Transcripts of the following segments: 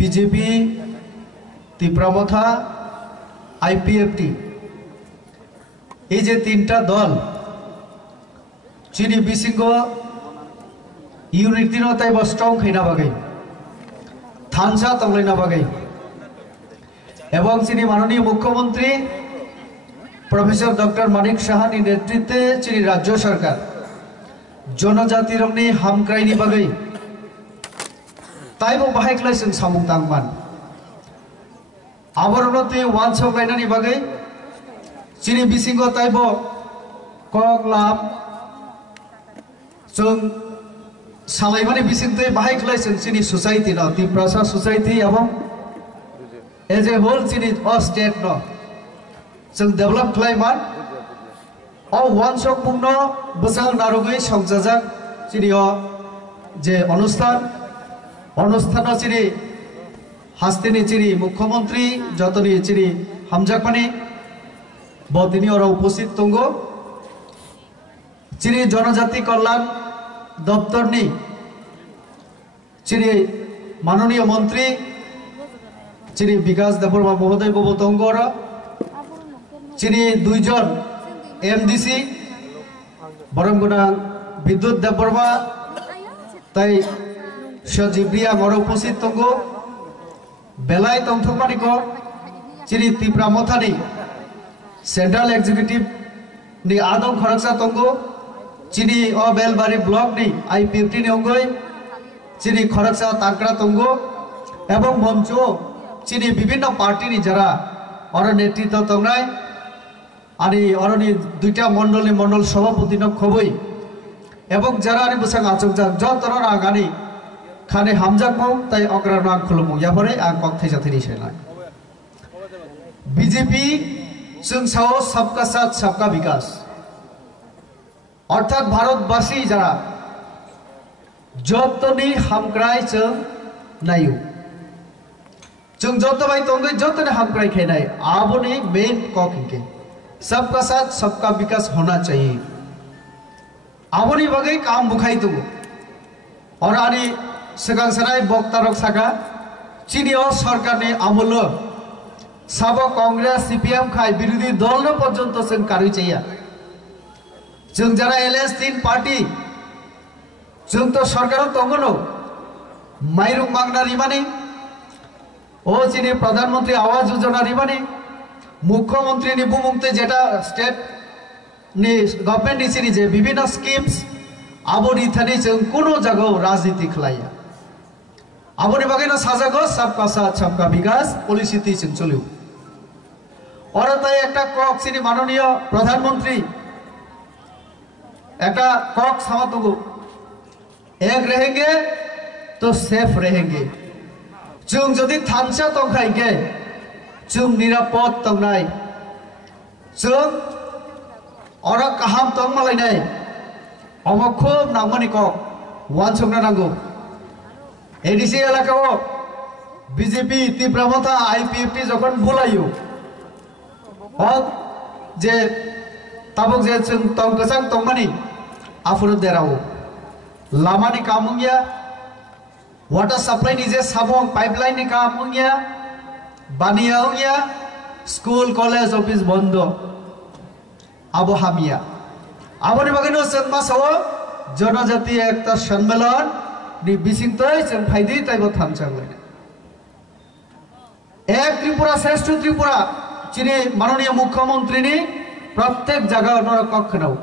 BJP তীব্রমথা IPFT এই যে তিনটা দল চিনি বিসিঙ্গ ইউনিট তাই স্ট্রং খাইনা বাগাই থানসা তংলাইনা বাগাই এবং চিনি মাননীয় মুখ্যমন্ত্রী প্রফেসর ডক্টর মানিক সাহানি নেতৃত্বে চিনি রাজ্য সরকার जनजाति रंगनि हामक्राइनि बागै ताइबो बाहायख्लायसों सामुं तांमान आबरनते वानसौ गायनानि बागै चिनि बिसिंग ताइबो कक लाम जों सालायमानि बिसिंते बाहायख्लायसों चिनि सोसाइटि न तिप्रासा सोसाइटि एवं एज ए होल चिनि अ स्टेट न जों डेभलप खालायमान और वानसक पुंग बसाल नारुगै संजाजाक चिनियो जे অনুষ্ঠান चिनि हास्तिनि चिनि मुख्यमंत्री जतनि चिनि हामजाकमानि बदिनि और उपस्थित दंगो चिनि जनजाति कल्याण दप्तरनि चिनि माननीय मंत्री चिनि विकास देबबर्मा महोदय बबो दंगो चिनि दुइजन एमडीसी बरमगुना विद्युत देबबर्मा ताई सजीवरिया मर उपस्थित दंगो बेलाय तंथमानिको चिनि तीव्रमथानि सेंट्रल एक्जिक्यूटिव नि आदम खरकसा दंगो चिनि अ बेलबारि ब्लॉक नि आईपीएफटी नि अंगै चिनि खरकसा तांक्रा दंगो एवं मंचो चिनि विभिन्न पार्टी नि जरा और नेतृत्व दंनाय आनी अरनि दुईटा मंडल मंडल सभापति न खबै एवं जरा आनी बसां आचोकजाक जतर आगानि खाने हामजाकमौ ताई अग्रान आं खुलुमु याफोरे आं कक्थै जाथैनि सेलाय बीजेपी जों साओ सबका साथ सबका विकास अर्थात भारतवासी जरा जतनि हामक्राय जों नायु जों जतबाय तंगै जतनि हामक्राय खायनाय आबोनि मेन ककिंके सबका साथ सबका विकास होना चाहिए आबोनि बागै काम बुखाई दङ और आनी सिगां सानाय बक्तारक सागा चिनियो सरकारनि आमूल सब कांग्रेस सीपीएम खाय विरोधी दल न पर्यंत जों कारुइ चाहिए जों जरा एलएस 3 पार्टी जों तो सरकार दङ न माइरं मांगना रिमानि ओ चिनि प्रधानमंत्री आवास योजना रिमानि मुख्यमंत्री नि बुमुंगते जेटा स्टेट नि गवर्नमेंट नि जे विभिन्न स्कीम्स आबोनि थानि जों कोनो जगह राजनीति खलाया आबोनि बागैनो साजागो सबका साथ सबका विकास पॉलिसी ति जों चलिउ और ताई एकटा कक चिनि माननीय प्रधानमंत्री एकटा कक सामातगो एक रहेंगे तो सेफ रहेंगे जों जदि थानसा तंखायगे जों निरापद तंनाय जों और काहाम तंग मालायनाय अम खूब नांगमानि कक वानसंना नांगौ एडिसि एलाकाओ बीजेपी तीव्रमथा आईपीएफटी जखन बुलायो हक जे ताबुक जे जों तंगसां तंगमानि आफुर देराओ लामानि कामुंगिया वाटर सप्लाई नि जे साबं पाइपलाइन नि कामुंगिया बानिया स्कूल कॉलेज ऑफिस बंद आबो हामिया आबोनि बागैनो जों मासाव जनजाति एकता सम्मेलन नि बिसिंतै जों फायदि ताइबो थानसांलाय एक त्रिपुरा श्रेष्ठ त्रिपुरा चिनि माननीय मुख्यमंत्री नि प्रत्येक जगह न कखनाव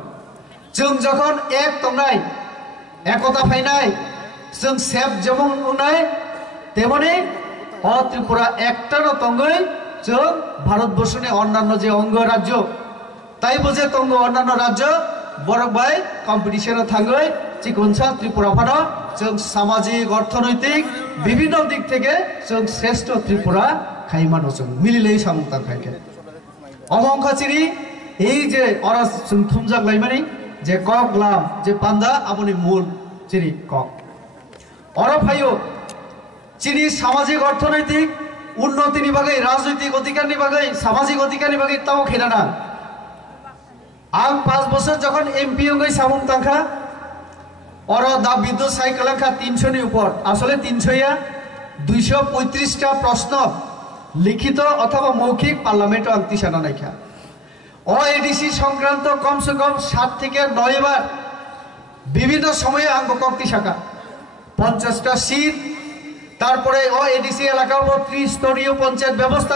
जों जखन एक तंनाय एकता फायनाय जों सेफ जेमन उनाय तेमनि अ त्रिपुरा एकटा न तंगै जों भारतवर्षनि अन्यान्य जे अंग राज्य ताई बुझे तंग अन्यान्य राज्य बरक बाय कम्पिटिशन थांगै चिकनसा त्रिपुरा फाना जों सामाजिक अर्थनैतिक विभिन्न दिक থেকে जों श्रेष्ठ त्रिपुरा खाइमानो जों मिलिलै सामुंता खायके अमंखाचिरि এই যে অরা जों थुमजाक लाइमानि जे कक लाम जे पान्दा आबोनि मूल चिरि कक अरा फायो चिनि सामाजिक अर्थनैतिक उन्नतिनि बागै राजनैतिक अधिकारनि बागै सामाजिक अधिकारनि बागै ताव खेनाना आं 5 बोसोर जखन एमपी गई सामुं तांखा और दा विद्युत साइकेल 300 नि ऊपर आसले 300 या 235টা প্রশ্ন লিখিত অথবা মৌখিক পার্লামেন্টও আংতি সানা নাইখা এডিসি সংক্রান্ত কমসে কম 7 থেকে 9 বার বিভিন্ন সময়ে আঙ্গ কক্তি শাখা 50টা সিট তারপরে এডিসি এলাকা 30 স্তরীয় পঞ্চায়েত ব্যবস্থা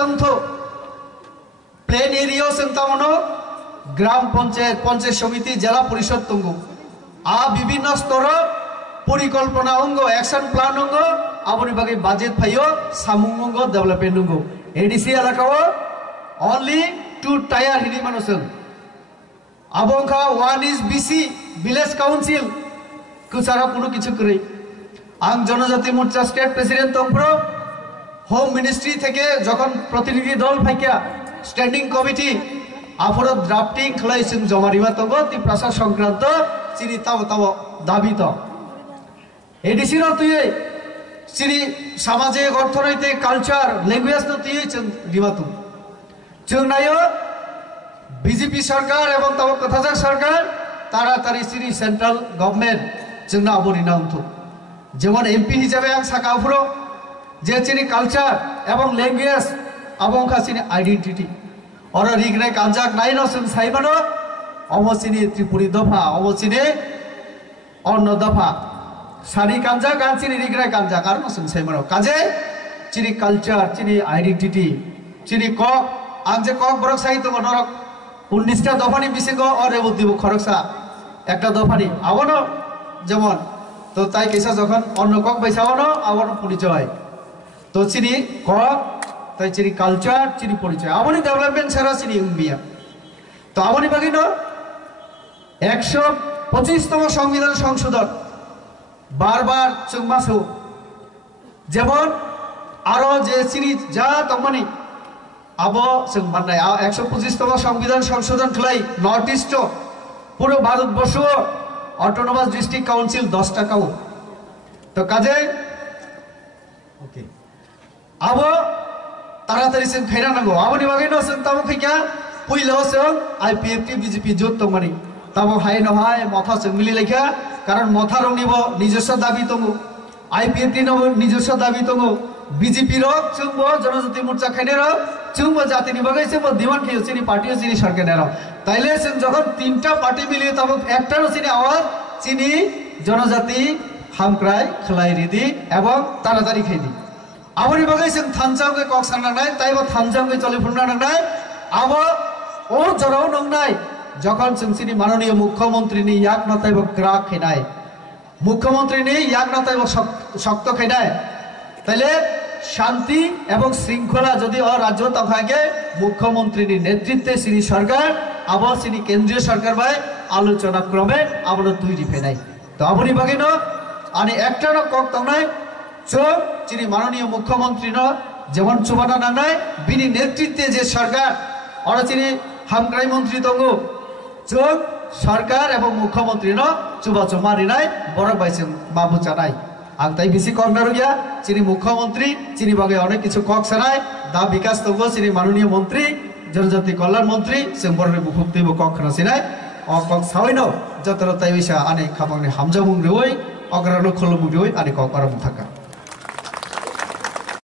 প্লেন এরিয়া সেন্তামনো গ্রাম পঞ্চায়েত পঞ্চায়েত সমিতি জেলা পরিষদ তঙ্গ বিভিন্ন স্তর পরিকল্পনা অঙ্গ অ্যাকশন প্ল্যান অঙ্গ আবনি বাকি বাজেট ফাইও সামুং অঙ্গ ডেভেলপমেন্ট অঙ্গ এডিসি এলাকাও অনলি 2 টায়ার হিনি মানুষেন আবংখা 1 ইজ বিসি ভিলেজ কাউন্সিল কুচারা কোনো কিছু করে আং জনজাতি মোর্চা স্টেট প্রেসিডেন্ট তম্প্র হোম মিনিস্ট্রি থেকে যখন প্রতিনিধি দল ফাইকা স্ট্যান্ডিং কমিটি আফরত ড্রাফটিং খালাইছেন জমা রিমা তঙ্গ তি প্রশাসন সংক্রান্ত চিনি তাও দাবি তো এডিসির তুই চিনি সামাজিক অর্থনৈতিক কালচার ল্যাঙ্গুয়েজ তো তুই রিমাতু जों नायो বিজেপি সরকার এবং তাও কথাজাক সরকার তাড়াতাড়ি চিনি সেন্ট্রাল গভর্নমেন্ট जोंना আবরি নাউথ যেমন এমপি হিসাবে আং সাকাফুরো যে চিনি কালচার এবং ল্যাঙ্গুয়েজ আবংখা চিনি আইডেন্টিটি और रिगनाय कांजाक नाइनो जों साइबानो अमचिनि त्रिपुरी दफा अमचिनि अन्न दफा सारि कांजाक आंचिनि रिगनाय कांजाक आरो जों साइबानो काजे चिनि कालचार चिनि आइडेंटिटी चिनि कक आं जे कक बरक साहित्य नरक 19টা দফানি বিসিঙ্গ और এবদিব খরকসা একটা দফানি আবনো যেমন তো তাই কেসা যখন অন্য কক বাইসাওনো আবনো পরিচয় তো চিনি কক তাই চিনি কালচার চিনি পরিচয় আমনি ডেভেলপমেন্ট ছাড়া চিনি উম্বিয়া তো আমনি বাগিনো 125তম সংবিধান সংশোধন বারবার চুমাসু যেমন আরো যে চিনি যা তমনি আবো जों মাননাय 125তম সংবিধান সংশোধন খালাই নর্থ ইস্ট পুরো ভারতবর্ষ অটোনোমাস ডিস্ট্রিক্ট কাউন্সিল 10 টাকাও তো কাজে ওকে আবো তাড়াতাড়ি जों खायना नांगौ आबनि बागैनो जों ताबो फैया पहिलो जों आईपीएफटी बीजेपी जोत तंमानि ताबो हाय नहाय मथा जों मिलि लेखा कारण मथा रंनिबो নিজস্ব दाबी दङ आईपीएफटी नो নিজস্ব दाबी दङ बीजेपी रो जोंबो जनजाति मोर्चा खायने रो जोंबो जातिनि बागै जोंबो दिमान खियो चिनि पार्टियो चिनि सरकारने रो ताइले जों जखन तीनटा पार्टी मिलियो ताबो एकटारो चिनि आवाज चिनि जनजाति हामक्राय खलाय रिदि एवं ताड़ाताड़ी खायदि आबनि बागै जों थानजांगे कक साननाय ताइबो थानजांगे चलिफुरना नांनाय आबो ओ जराव नंनाय जखन जों चिनि माननीय मुख्यमंत्रीनि याक नातायबो ग्राक खायनाय मुख्यमंत्रीनि याक नातायबो शक्त खायनाय ताइले शांति एवं श्रृंखला यदि राज्य तक मुख्यमंत्री नेतृत्वे श्री सरकार अब श्री केंद्रीय सरकार भाई आलोचना क्रमे आबाद तैरी फेनाय तो अपनी बागैनो आनी एकटानो कक तंगनाय जो चिनी माननीय मुख्यमंत्री जेमन चुबाना नांनाय बिनि नेतृत्वे जे सरकार और चिनी हामक्राय मंत्री दंगो जो सरकार एवं मुख्यमंत्री चुबा चुमारिनाय बरक बाइसें बाबू जानाय आं ताई बेसि कक नारगिया चिनी मुख्यमंत्री चिनी बागे अनेक किछु कक सानाय दा विकास तंगो चिनी माननीय मंत्री जनजाति कल्याण मंत्री जों बरनि बुफुक्तिबो कक खानासिनाय अ कक सावैनो जतर ताई बिसा आने खाबांनि हामजामुं रेवै अग्रानो खलमुं रेवै आने कक आराम थाका